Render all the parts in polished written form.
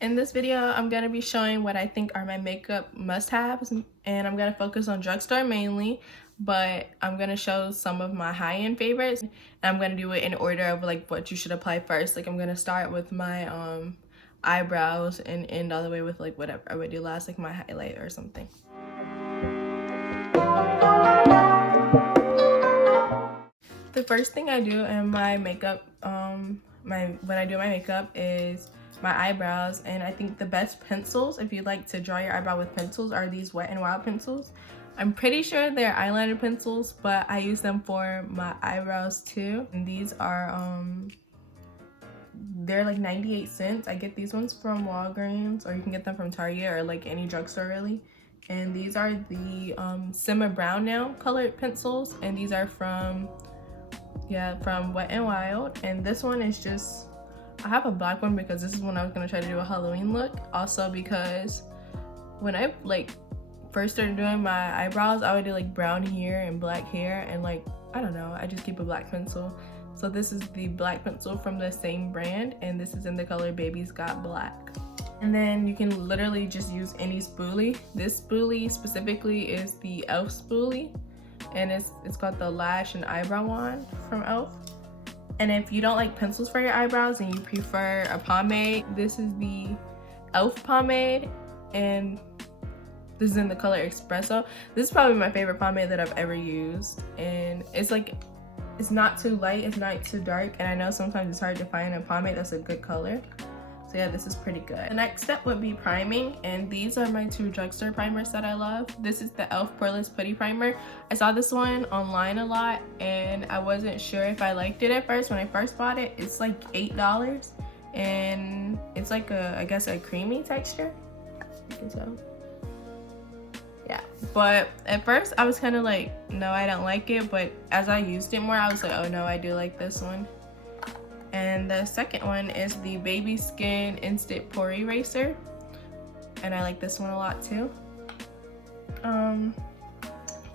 In this video, I'm going to be showing what I think are my makeup must-haves, and I'm going to focus on drugstore mainly, but I'm going to show some of my high-end favorites, and I'm going to do it in order of like what you should apply first. Like I'm going to start with my eyebrows and end all the way with like whatever I would do last, like my highlight or something. The first thing I do in my makeup, when I do my makeup is my eyebrows, and I think the best pencils if you like to draw your eyebrow with pencils are these Wet n Wild pencils. I'm pretty sure they're eyeliner pencils, but I use them for my eyebrows too. And these are they're like 98 cents. I get these ones from Walgreens, or you can get them from Target or like any drugstore really. And these are the Simma brown nail colored pencils, and these are from Wet n Wild. And this one is just, I have a black one because this is when I was gonna try to do a Halloween look. Also because when I like first started doing my eyebrows, I would do like brown hair and black hair, and like I don't know, I just keep a black pencil. So this is the black pencil from the same brand, and this is in the color Baby's Got Black. And then you can literally just use any spoolie. This spoolie specifically is the e.l.f. spoolie, and it's got the lash and eyebrow wand from e.l.f. And if you don't like pencils for your eyebrows and you prefer a pomade, this is the e.l.f. pomade, and this is in the color Espresso. This is probably my favorite pomade that I've ever used, and it's like, it's not too light, it's not too dark, and I know sometimes it's hard to find a pomade that's a good color. So yeah, this is pretty good. The next step would be priming, and these are my two drugstore primers that I love. This is the e.l.f. Poreless Putty Primer. I saw this one online a lot, and I wasn't sure if I liked it at first. When I first bought it, it's like $8, and it's like I guess a creamy texture. You can tell. Yeah, but at first I was kind of like, no, I don't like it, but as I used it more, I was like, oh no, I do like this one. And the second one is the Baby Skin Instant Pore Eraser, and I like this one a lot too.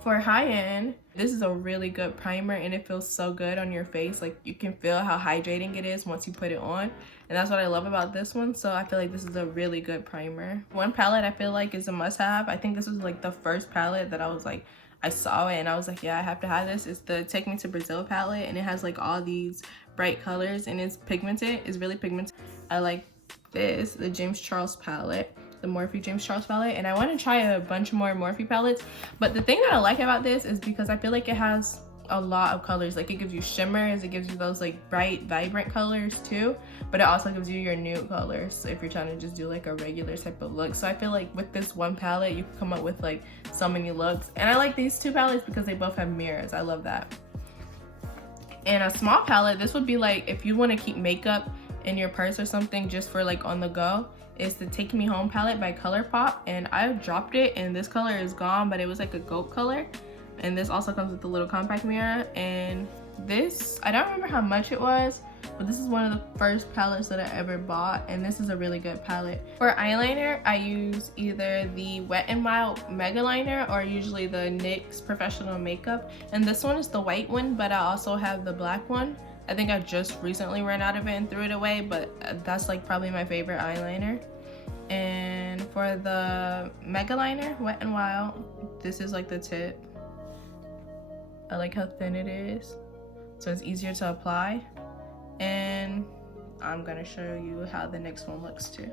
For high end, this is a really good primer, and it feels so good on your face. Like you can feel how hydrating it is once you put it on, and that's what I love about this one. So I feel like this is a really good primer. One palette I feel like is a must-have. I think this was like the first palette that I was like, I saw it and I was like, yeah, I have to have this. It's the Take Me to Brazil palette, and it has like all these bright colors, and it's pigmented. It's really pigmented. I like this, the James Charles palette, the Morphe James Charles palette, and I want to try a bunch more Morphe palettes. But the thing that I like about this is because I feel like it has a lot of colors. Like it gives you shimmers, it gives you those like bright vibrant colors too, but it also gives you your nude colors, so if you're trying to just do like a regular type of look. So I feel like with this one palette you can come up with like so many looks, and I like these two palettes because they both have mirrors. I love that. And a small palette, this would be like if you want to keep makeup in your purse or something just for like on the go, is the Take Me Home palette by ColourPop, and I dropped it and this color is gone, but it was like a gold color. And this also comes with a little compact mirror, and this, I don't remember how much it was, but this is one of the first palettes that I ever bought, and this is a really good palette. For eyeliner, I use either the Wet n Wild Megaliner or usually the NYX Professional Makeup, and this one is the white one, but I also have the black one. I think I just recently ran out of it and threw it away, but that's like probably my favorite eyeliner. And for the Megaliner Wet n Wild, this is like the tip. I like how thin it is, so it's easier to apply. And I'm gonna show you how the next one looks too.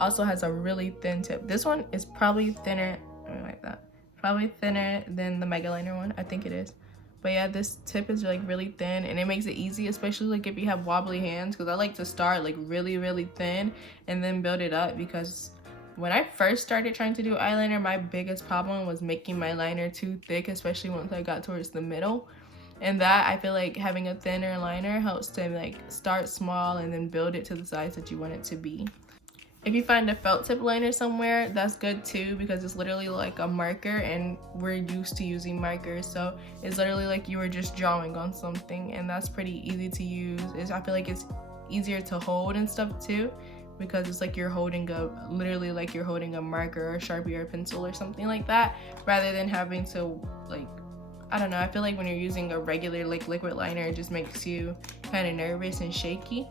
Also has a really thin tip. This one is probably thinner, like that, probably thinner than the Megaliner one. I think it is. But yeah, this tip is like really thin, and it makes it easy, especially like if you have wobbly hands, because I like to start like really thin and then build it up. Because when I first started trying to do eyeliner, my biggest problem was making my liner too thick, especially once I got towards the middle. And that, I feel like having a thinner liner helps to like start small and then build it to the size that you want it to be. If you find a felt tip liner somewhere, that's good too, because it's literally like a marker, and we're used to using markers, so it's literally like you were just drawing on something, and that's pretty easy to use. I feel like it's easier to hold and stuff too, because it's like you're holding literally like you're holding a marker or a Sharpie or a pencil or something like that, rather than having to like, I don't know, I feel like when you're using a regular like liquid liner, it just makes you kind of nervous and shaky.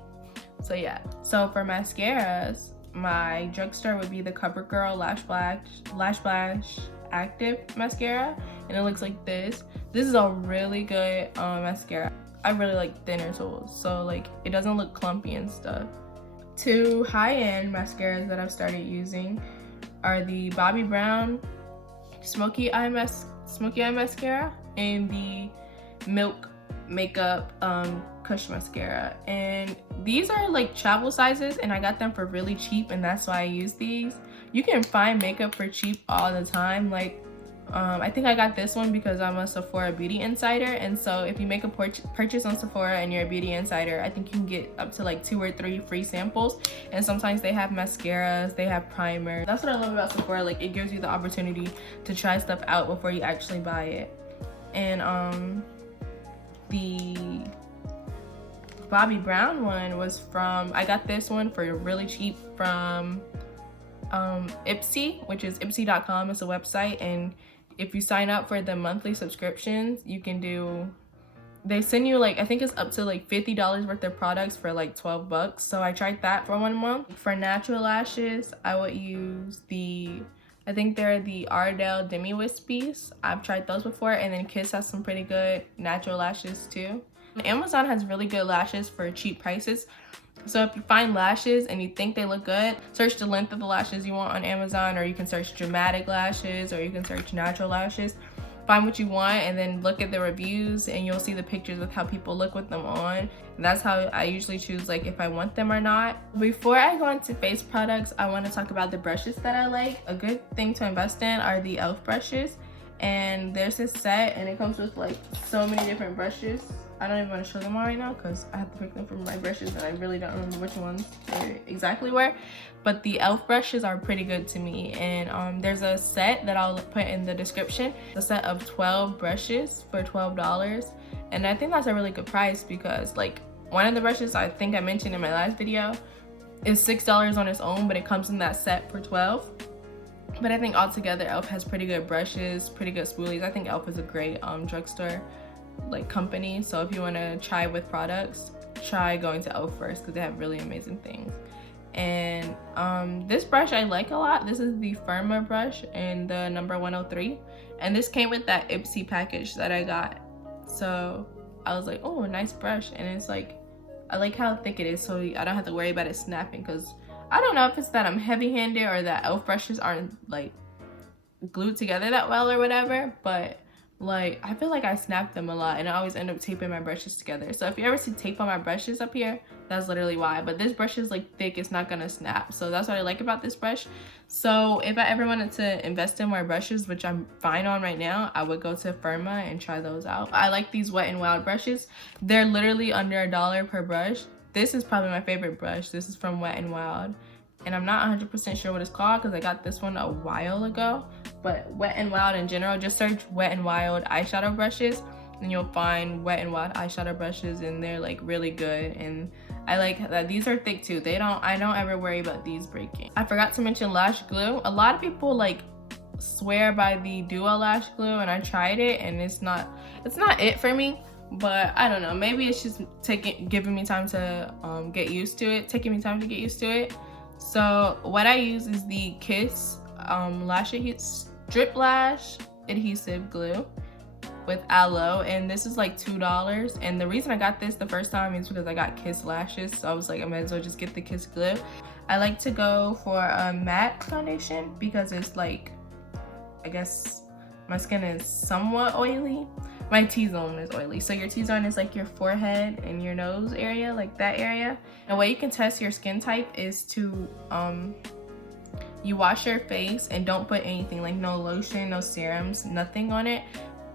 So yeah, so for mascaras, my drugstore would be the Covergirl Lash Blast Active Mascara, and it looks like this. This is a really good mascara. I really like thinner tools, so like it doesn't look clumpy and stuff. Two high-end mascaras that I've started using are the Bobbi Brown Smoky Eye Mascara and the Milk Makeup Kush Mascara. And these are like travel sizes, and I got them for really cheap, and that's why I use these. You can find makeup for cheap all the time. Like I think I got this one because I'm a Sephora beauty insider, and so if you make a purchase on Sephora and you're a beauty insider, I think you can get up to like 2 or 3 free samples. And sometimes they have mascaras, they have primer. That's what I love about Sephora. Like it gives you the opportunity to try stuff out before you actually buy it. And the Bobbi Brown one was from, I got this one for really cheap from Ipsy, which is ipsy.com. It's a website, and if you sign up for the monthly subscriptions, you can do, they send you like, I think it's up to like $50 worth of products for like 12 bucks. So I tried that for 1 month. For natural lashes, I would use the, I think they're the Ardell Demi Wispies. I've tried those before, and then Kiss has some pretty good natural lashes too. Amazon has really good lashes for cheap prices. So if you find lashes and you think they look good, search the length of the lashes you want on Amazon, or you can search dramatic lashes, or you can search natural lashes. Find what you want and then look at the reviews, and you'll see the pictures with how people look with them on. And that's how I usually choose like if I want them or not. Before I go into face products, I want to talk about the brushes that I like. A good thing to invest in are the e.l.f. brushes. And there's this set, and it comes with like so many different brushes. I don't even want to show them all right now because I have to pick them from my brushes, and I really don't remember which ones they exactly were. But the e.l.f. brushes are pretty good to me. And there's a set that I'll put in the description. A set of 12 brushes for $12. And I think that's a really good price because like one of the brushes I think I mentioned in my last video is $6 on its own, but it comes in that set for $12. But I think altogether e.l.f. has pretty good brushes, pretty good spoolies. I think e.l.f. is a great drugstore like company. So if you want to try with products, try going to e.l.f. first because they have really amazing things. And this brush I like a lot. This is the Firma brush in the number 103, and this came with that Ipsy package that I got. So I was like, oh, nice brush. And it's like, I like how thick it is, so I don't have to worry about it snapping, because I don't know if it's that I'm heavy-handed or that e.l.f. brushes aren't like glued together that well or whatever, but like I feel like I snap them a lot, and I always end up taping my brushes together. So if you ever see tape on my brushes up here, that's literally why. But this brush is like thick, it's not gonna snap. So that's what I like about this brush. So if I ever wanted to invest in more brushes, which I'm fine on right now, I would go to Firma and try those out. I like these Wet n Wild brushes. They're literally under $1 per brush. This is probably my favorite brush. This is from Wet n Wild, and I'm not 100% sure what it's called because I got this one a while ago. But Wet n Wild in general, just search Wet n Wild eyeshadow brushes and you'll find Wet n Wild eyeshadow brushes, and they're like really good. And I like that these are thick too. I don't ever worry about these breaking. I forgot to mention Lash Glue. A lot of people like swear by the Duo Lash Glue, and I tried it and it's not it for me. But I don't know, maybe it's just giving me time to get used to it, taking me time to get used to it. So what I use is the Kiss Strip Lash Adhesive Glue with aloe, and this is like $2. And the reason I got this the first time is because I got Kiss lashes, so I was like, I might as well just get the Kiss Glue. I like to go for a matte foundation because it's like, I guess my skin is somewhat oily. My T-zone is oily. So your T-zone is like your forehead and your nose area, like that area. The way you can test your skin type is to you wash your face and don't put anything, like no lotion, no serums, nothing on it.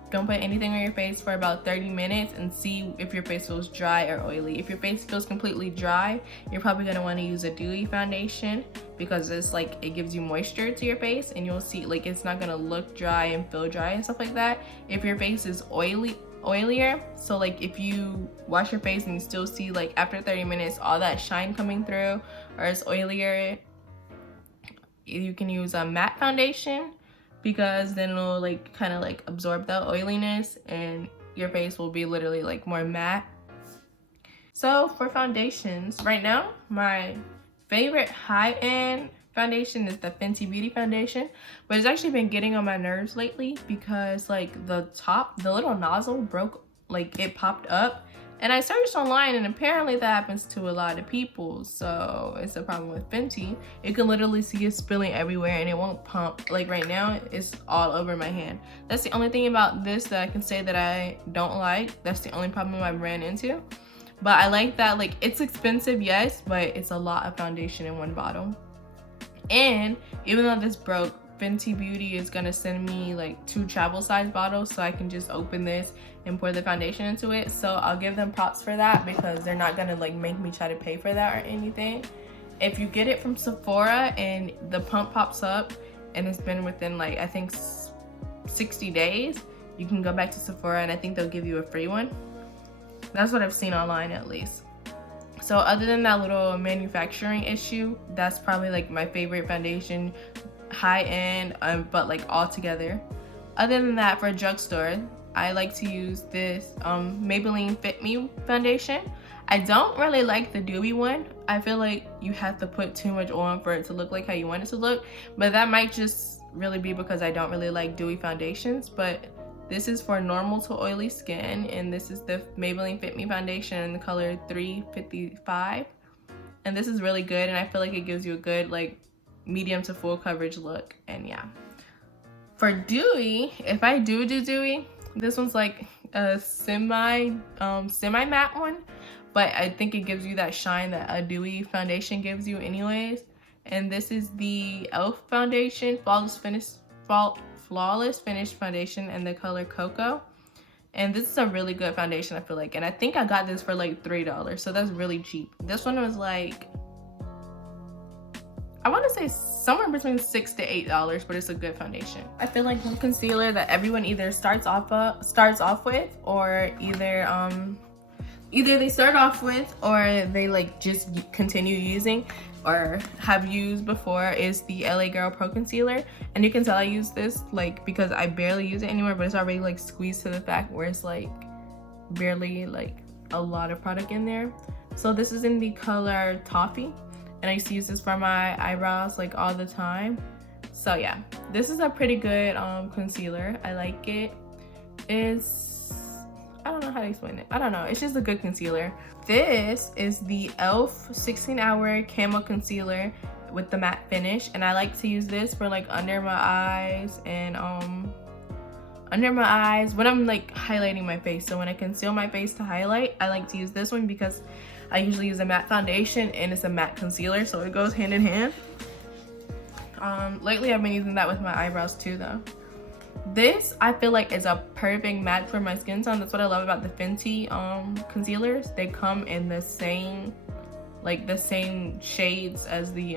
Don't put anything on your face for about 30 minutes and see if your face feels dry or oily. If your face feels completely dry, you're probably gonna want to use a dewy foundation because it's like it gives you moisture to your face, and you'll see like it's not gonna look dry and feel dry and stuff like that. If your face is oilier, so like if you wash your face and you still see like after 30 minutes all that shine coming through, or it's oilier, you can use a matte foundation because then it'll like kind of like absorb the oiliness and your face will be literally like more matte. So for foundations, right now my favorite high-end foundation is the Fenty Beauty foundation, but it's actually been getting on my nerves lately because like the little nozzle broke, like it popped up, and I searched online and apparently that happens to a lot of people, so it's a problem with Fenty. You can literally see it spilling everywhere and it won't pump. Like right now it's all over my hand. That's the only thing about this that I can say that I don't like. That's the only problem I ran into. But I like that, like, it's expensive, yes, but it's a lot of foundation in one bottle. And even though this broke, Fenty Beauty is gonna send me like 2 travel size bottles so I can just open this and pour the foundation into it. So I'll give them props for that because they're not gonna like make me try to pay for that or anything. If you get it from Sephora and the pump pops up and it's been within like, I think 60 days, you can go back to Sephora and I think they'll give you a free one. That's what I've seen online at least. So other than that little manufacturing issue, that's probably like my favorite foundation, high end, but like all together. Other than that, for a drugstore, I like to use this Maybelline Fit Me Foundation. I don't really like the dewy one. I feel like you have to put too much on for it to look like how you want it to look, but that might just really be because I don't really like dewy foundations. But this is for normal to oily skin, and this is the Maybelline Fit Me Foundation in the color 355. And this is really good, and I feel like it gives you a good like medium to full coverage look. And yeah. For dewy, if I do dewy, this one's like a semi matte one, but I think it gives you that shine that a dewy foundation gives you anyways. And this is the e.l.f. foundation, Flawless Finish Foundation in the color Cocoa. And this is a really good foundation, I feel like. And I think I got this for like $3, so that's really cheap. This one was like, I want to say somewhere between $6 to $8, but it's a good foundation. I feel like one concealer that everyone either starts off with, or either they start off with or they like just continue using or have used before is the LA Girl Pro Concealer. And you can tell I use this like because I barely use it anymore, but it's already like squeezed to the fact where it's like barely like a lot of product in there. So this is in the color Toffee, and I used to use this for my eyebrows like all the time. So yeah, this is a pretty good concealer. I like it. I don't know how to explain it. I don't know. It's just a good concealer. This is the e.l.f. 16-hour Camo Concealer with the matte finish. And I like to use this for like under my eyes and when I'm like highlighting my face. So when I conceal my face to highlight, I like to use this one because I usually use a matte foundation and it's a matte concealer. So it goes hand in hand. Lately I've been using that with my eyebrows too though. This I feel like is a perfect match for my skin tone. That's what I love about the Fenty concealers. They come in the same shades as the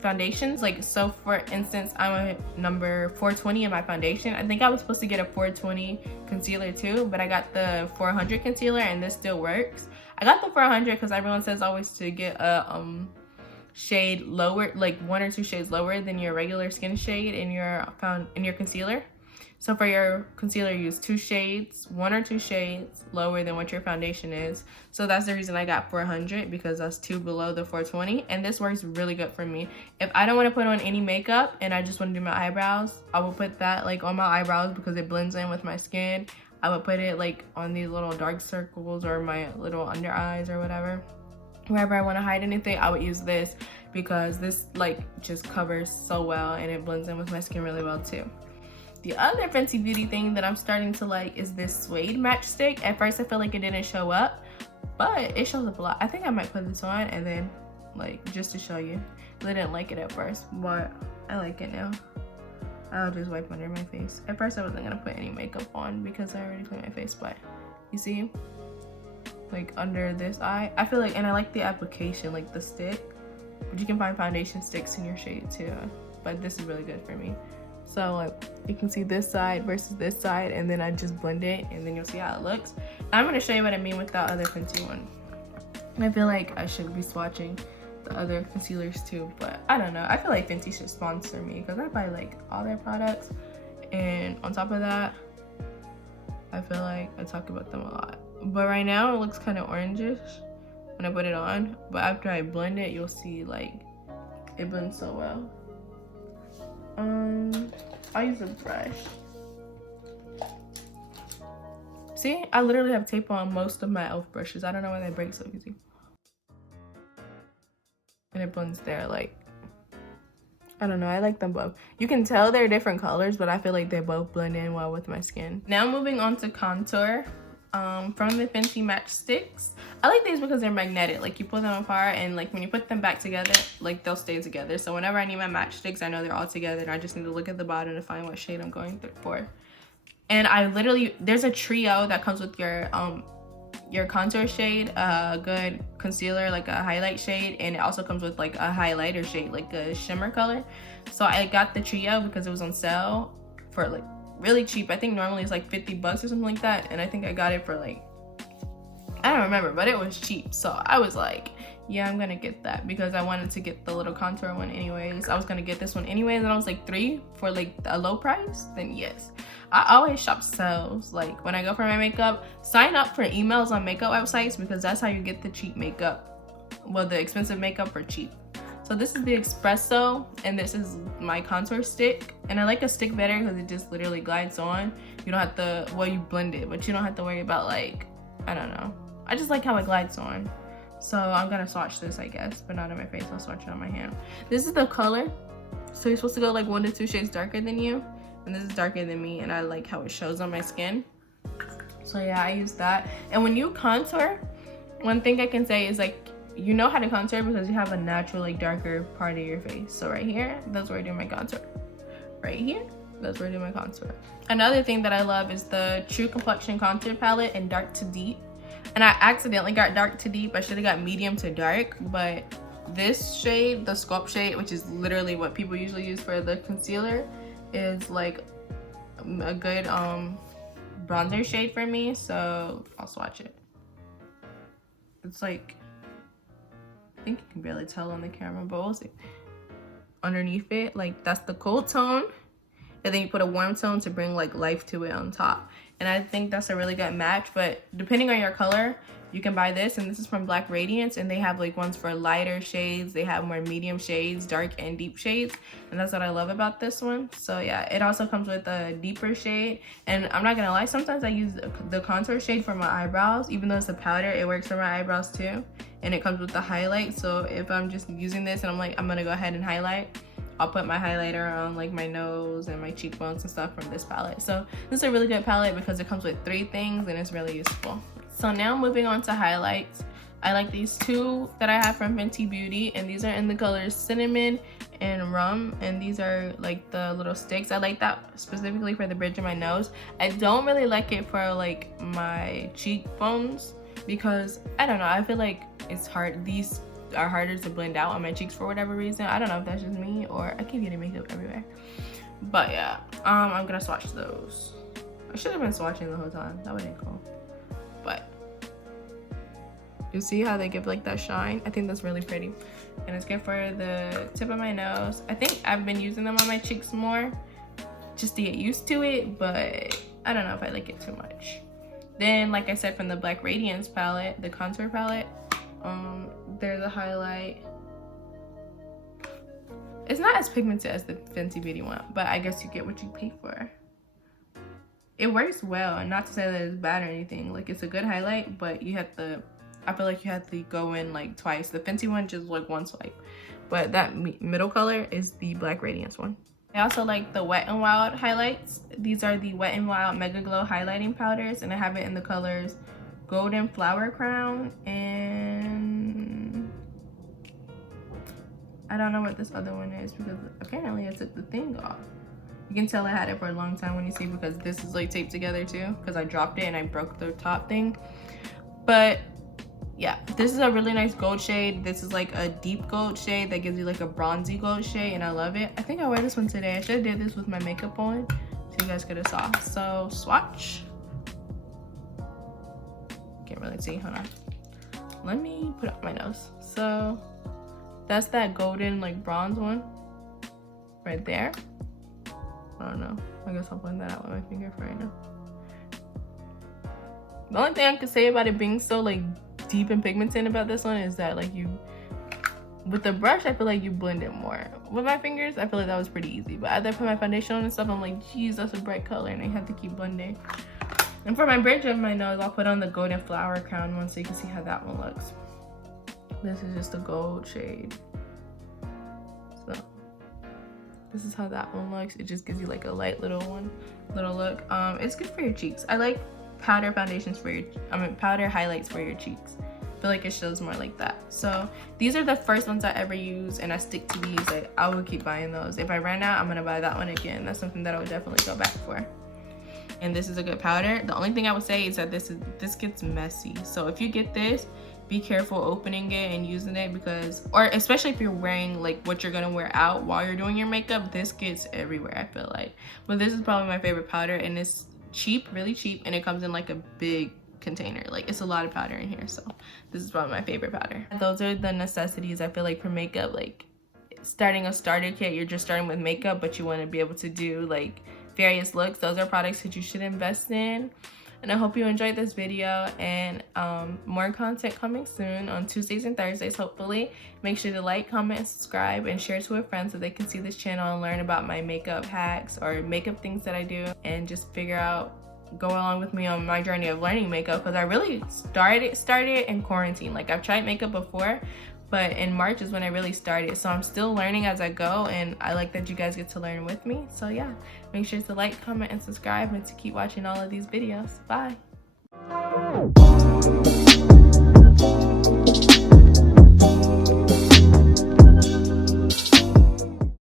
foundations. Like, so for instance, I'm a number 420 in my foundation. I think I was supposed to get a 420 concealer too, but I got the 400 concealer and this still works. I got the 400 because everyone says always to get a shade lower, like 1 or 2 shades lower than your regular skin shade in your concealer. So for your concealer, use 2 shades, 1 or 2 shades lower than what your foundation is. So that's the reason I got 400, because that's 2 below the 420. And this works really good for me. If I don't want to put on any makeup and I just want to do my eyebrows, I will put that like on my eyebrows because it blends in with my skin. I would put it like on these little dark circles or my little under eyes or whatever. Wherever I want to hide anything, I would use this because this like just covers so well and it blends in with my skin really well too. The other Fenty Beauty thing that I'm starting to like is this Suede Matchstick. At first I feel like it didn't show up, but it shows up a lot. I think I might put this on and then like just to show you. I didn't like it at first, but I like it now. I'll just wipe under my face. At first I wasn't gonna put any makeup on because I already cleaned my face, but you see, like under this eye, I feel like, and I like the application, like the stick, but you can find foundation sticks in your shade too, but this is really good for me. So like you can see this side versus this side, and then I just blend it and then you'll see how it looks. I'm going to show you what I mean with that other Fenty one. I feel like I should be swatching the other concealers too, but I don't know. I feel like Fenty should sponsor me because I buy like all their products, and on top of that I feel like I talk about them a lot. But right now it looks kind of orangish, when I put it on, but after I blend it, you'll see like it blends so well. I'll use a brush. See, I literally have tape on most of my e.l.f. brushes. I don't know why they break so easy. And it blends there, like, I don't know, I like them both. You can tell they're different colors, but I feel like they both blend in well with my skin. Now moving on to contour. From the Fenty Matchsticks. I like these because they're magnetic. Like you pull them apart and like when you put them back together, like they'll stay together. So whenever I need my matchsticks, I know they're all together and I just need to look at the bottom to find what shade I'm going for. And I literally, there's a trio that comes with your contour shade, a good concealer, like a highlight shade, and it also comes with like a highlighter shade, like a shimmer color. So I got the trio because it was on sale for like really cheap. I think normally it's like 50 bucks or something like that, and I think I got it for like, I don't remember, but it was cheap. So I was like, yeah, I'm gonna get that because I wanted to get the little contour one anyways. I was gonna get this one anyways, and I was like 3 for like a low price, then yes. I always shop sales. Like when I go for my makeup, sign up for emails on makeup websites because that's how you get the cheap makeup. Well, the expensive makeup for cheap. So this is the Espresso, and this is my contour stick. And I like a stick better because it just literally glides on. You don't have to, well, you blend it, but you don't have to worry about like, I don't know. I just like how it glides on. So I'm gonna swatch this, I guess, but not on my face. I'll swatch it on my hand. This is the color. So you're supposed to go like 1 to 2 shades darker than you. And this is darker than me, and I like how it shows on my skin. So yeah, I use that. And when you contour, one thing I can say is like, you know how to contour because you have a natural like darker part of your face. So right here, that's where I do my contour. Right here, that's where I do my contour. Another thing that I love is the True Complexion contour palette in dark to deep. And I accidentally got dark to deep. I should have got medium to dark, but this shade, the Sculpt shade, which is literally what people usually use for the concealer, is like a good bronzer shade for me. So I'll swatch it. It's like, I think you can barely tell on the camera, but we'll see. Underneath it, like that's the cold tone, and then you put a warm tone to bring like life to it on top. And I think that's a really good match. But depending on your color, you can buy this, and this is from Black Radiance, and they have like ones for lighter shades, they have more medium shades, dark and deep shades, and that's what I love about this one. So yeah, it also comes with a deeper shade, and I'm not gonna lie, sometimes I use the contour shade for my eyebrows. Even though it's a powder, it works for my eyebrows too, and it comes with the highlight. So if I'm just using this and I'm like, I'm gonna go ahead and highlight, I'll put my highlighter on like my nose and my cheekbones and stuff from this palette. So this is a really good palette because it comes with 3 things and it's really useful. So now moving on to highlights. I like these 2 that I have from Fenty Beauty, and these are in the colors Cinnamon and Rum, and these are like the little sticks. I like that specifically for the bridge of my nose. I don't really like it for like my cheekbones because I don't know, I feel like it's hard. These are harder to blend out on my cheeks for whatever reason. I don't know if that's just me or I keep getting makeup everywhere. But yeah, I'm gonna swatch those. I should have been swatching the whole time. That would have been cool. But you see how they give like that shine? I think that's really pretty. And it's good for the tip of my nose. I think I've been using them on my cheeks more just to get used to it, but I don't know if I like it too much. Then, like I said, from the Black Radiance palette, the contour palette, there's a highlight. It's not as pigmented as the Fenty Beauty one, but I guess you get what you pay for. It works well, and not to say that it's bad or anything. Like, it's a good highlight, but you have to, I feel like you have to go in like twice. The Fenty one just like one swipe, but that middle color is the Black Radiance one. I also like the Wet n Wild highlights. These are the Wet n Wild Mega Glow highlighting powders, and I have it in the colors Golden Flower Crown and I don't know what this other one is because apparently I took the thing off. You can tell I had it for a long time when you see, because this is like taped together too, because I dropped it and I broke the top thing. But yeah, this is a really nice gold shade. This is like a deep gold shade that gives you like a bronzy gold shade, and I love it. I think I wear this one today. I should have did this with my makeup on so you guys could have saw. So swatch. Can't really see, hold on. Let me put up my nose. So that's that golden like bronze one right there. I don't know, I guess I'll blend that out with my finger for right now. The only thing I can say about it being so like deep and pigmented about this one is that like with the brush, I feel like you blend it more. With my fingers, I feel like that was pretty easy. But as I put my foundation on and stuff, I'm like, geez, that's a bright color, and I have to keep blending. And for my bridge of my nose, I'll put on the golden flower crown one so you can see how that one looks. This is just a gold shade. So this is how that one looks. It just gives you like a light little look. It's good for your cheeks. I like powder foundations for your, powder highlights for your cheeks. I feel like it shows more like that. So these are the first ones I ever use, and I stick to these. Like, I will keep buying those. If I run out, I'm gonna buy that one again. That's something that I would definitely go back for. And this is a good powder. The only thing I would say is that this gets messy. So if you get this, be careful opening it and using it, because, or especially if you're wearing like what you're gonna wear out while you're doing your makeup, this gets everywhere, I feel like. But this is probably my favorite powder, and it's cheap, really cheap, and it comes in like a big container. Like, it's a lot of powder in here, so this is probably my favorite powder. Those are the necessities I feel like for makeup. Like, starting a starter kit, you're just starting with makeup, but you want to be able to do like various looks. Those are products that you should invest in. And I hope you enjoyed this video, and more content coming soon on Tuesdays and Thursdays, hopefully. Make sure to like, comment, and subscribe, and share to a friend so they can see this channel and learn about my makeup hacks or makeup things that I do, and just figure out, go along with me on my journey of learning makeup, because I really started in quarantine. Like, I've tried makeup before, but in March is when I really started. So I'm still learning as I go, and I like that you guys get to learn with me. So yeah, make sure to like, comment, and subscribe, and to keep watching all of these videos. Bye.